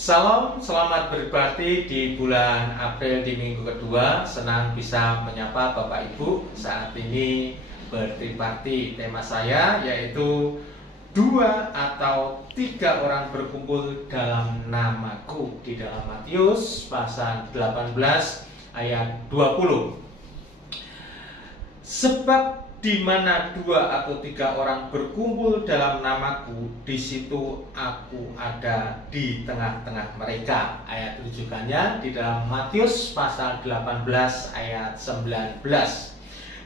Salam, selamat berparti di bulan April di minggu kedua. Senang bisa menyapa Bapak Ibu saat ini bertriparti. Tema saya yaitu 2 atau 3 orang berkumpul dalam namaku, di dalam Matius pasal 18 ayat 20. Sebab di mana 2 atau 3 orang berkumpul dalam namaku, di situ aku ada di tengah-tengah mereka. Ayat rujukannya di dalam Matius pasal 18 ayat 19.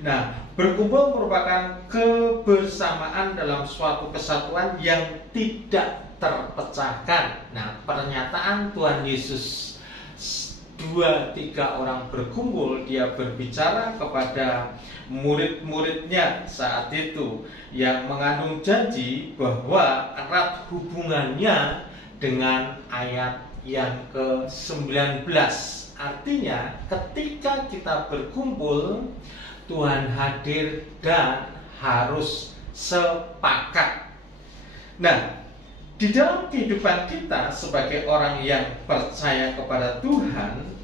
Nah, berkumpul merupakan kebersamaan dalam suatu kesatuan yang tidak terpecahkan. Nah, pernyataan Tuhan Yesus 2-3 orang berkumpul, dia berbicara kepada murid-muridnya saat itu yang mengandung janji bahwa erat hubungannya dengan ayat yang ke-19. Artinya ketika kita berkumpul, Tuhan hadir dan harus sepakat. Nah, di dalam kehidupan kita sebagai orang yang percaya kepada Tuhan,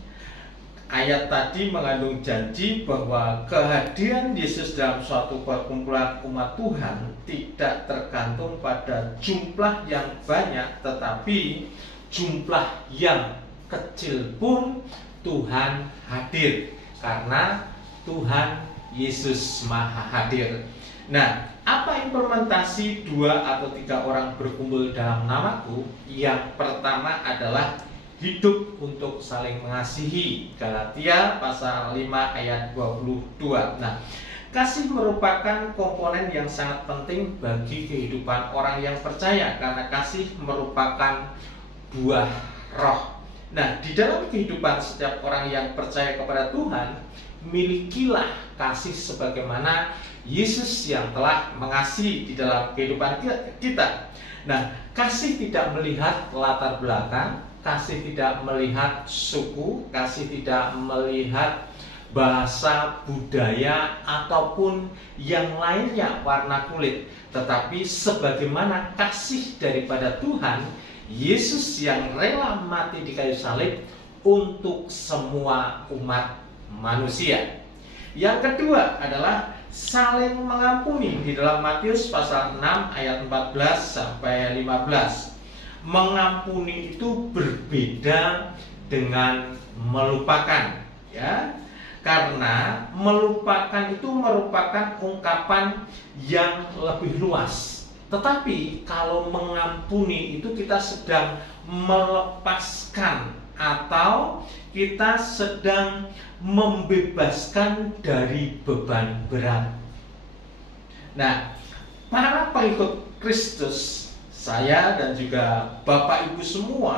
ayat tadi mengandung janji bahwa kehadiran Yesus dalam suatu perkumpulan umat Tuhan tidak tergantung pada jumlah yang banyak, tetapi jumlah yang kecil pun Tuhan hadir, karena Tuhan Yesus Maha Hadir. Nah, apa implementasi 2 atau 3 orang berkumpul dalam namaku? Yang pertama adalah hidup untuk saling mengasihi. Galatia pasal 5 ayat 22. Nah, kasih merupakan komponen yang sangat penting bagi kehidupan orang yang percaya, karena kasih merupakan buah roh. Nah, di dalam kehidupan setiap orang yang percaya kepada Tuhan, milikilah kasih sebagaimana Yesus yang telah mengasihi di dalam kehidupan kita. Nah, kasih tidak melihat latar belakang, kasih tidak melihat suku, kasih tidak melihat bahasa, budaya, ataupun yang lainnya, warna kulit. Tetapi sebagaimana kasih daripada Tuhan Yesus yang rela mati di kayu salib untuk semua umat manusia. Yang kedua adalah saling mengampuni di dalam Matius pasal 6 ayat 14 sampai 15. Mengampuni itu berbeda dengan melupakan, ya. Karena melupakan itu merupakan ungkapan yang lebih luas. Tetapi kalau mengampuni itu kita sedang melepaskan atau kita sedang membebaskan dari beban berat. Nah, para pengikut Kristus, saya dan juga Bapak Ibu semua,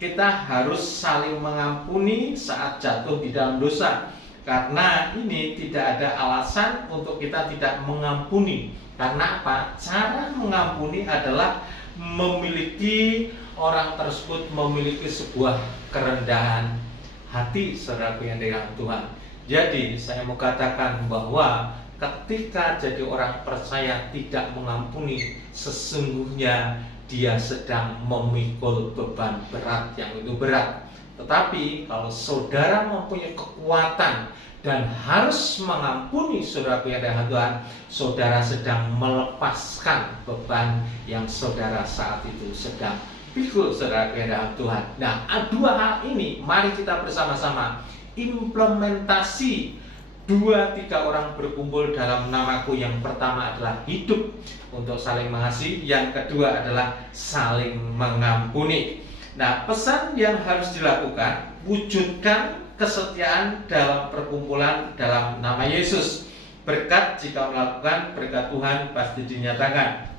kita harus saling mengampuni saat jatuh di dalam dosa. Karena ini tidak ada alasan untuk kita tidak mengampuni. Karena apa? Cara mengampuni adalah memiliki orang tersebut memiliki sebuah kerendahan hati, saudaraku yang dirahmati Tuhan. Jadi saya mau katakan bahwa ketika jadi orang percaya tidak mengampuni, sesungguhnya dia sedang memikul beban berat yang itu berat. Tetapi kalau saudara mempunyai kekuatan dan harus mengampuni, saudaraku yang dirahmati Tuhan, saudara sedang melepaskan beban yang saudara saat itu sedang pikul, saudara yang Tuhan. Nah, 2 hal ini mari kita bersama-sama implementasi 2-3 orang berkumpul dalam namaku. Yang pertama adalah hidup untuk saling mengasihi, yang kedua adalah saling mengampuni. Nah, pesan yang harus dilakukan, wujudkan kesetiaan dalam perkumpulan dalam nama Yesus. Berkat jika melakukan, berkat Tuhan pasti dinyatakan.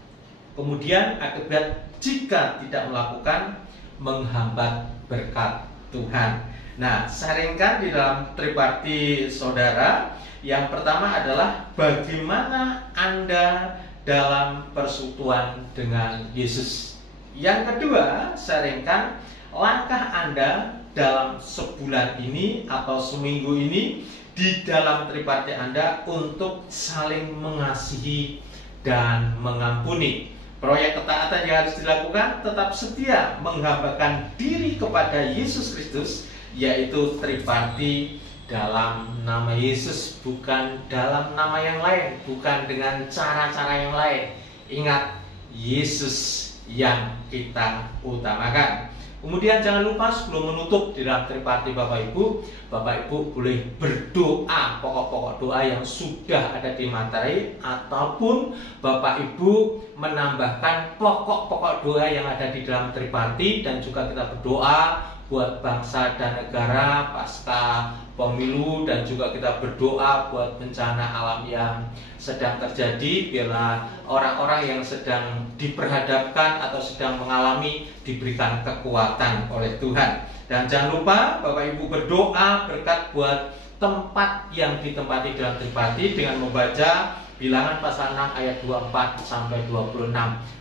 Kemudian akibat jika tidak melakukan, menghambat berkat Tuhan. Nah, sharingkan di dalam triparti saudara. Yang pertama adalah bagaimana Anda dalam persekutuan dengan Yesus. Yang kedua, sharingkan langkah Anda dalam sebulan ini atau seminggu ini di dalam triparti Anda untuk saling mengasihi dan mengampuni. Proyek ketaatan yang harus dilakukan tetap setia menghambakan diri kepada Yesus Kristus, yaitu triparti dalam nama Yesus, bukan dalam nama yang lain, bukan dengan cara-cara yang lain. Ingat, Yesus yang kita utamakan. Kemudian jangan lupa sebelum menutup di dalam triparti Bapak Ibu boleh berdoa pokok-pokok doa yang sudah ada di materi, ataupun Bapak Ibu menambahkan pokok-pokok doa yang ada di dalam triparti, dan juga kita berdoa buat bangsa dan negara pasca pemilu, dan juga kita berdoa buat bencana alam yang sedang terjadi, biarlah orang-orang yang sedang diperhadapkan atau sedang mengalami diberikan kekuatan oleh Tuhan. Dan jangan lupa Bapak Ibu berdoa berkat buat tempat yang ditempati dalam triparti dengan membaca Bilangan pasal 6 ayat 24 sampai 26.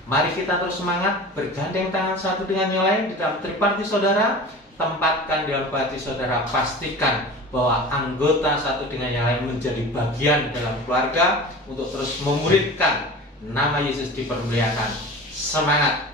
Mari kita terus semangat, bergandeng tangan satu dengan yang lain di dalam triparti saudara. Tempatkan di dalam hati saudara, pastikan bahwa anggota satu dengan yang lain menjadi bagian dalam keluarga untuk terus memuridkan nama Yesus dipermuliakan. Semangat!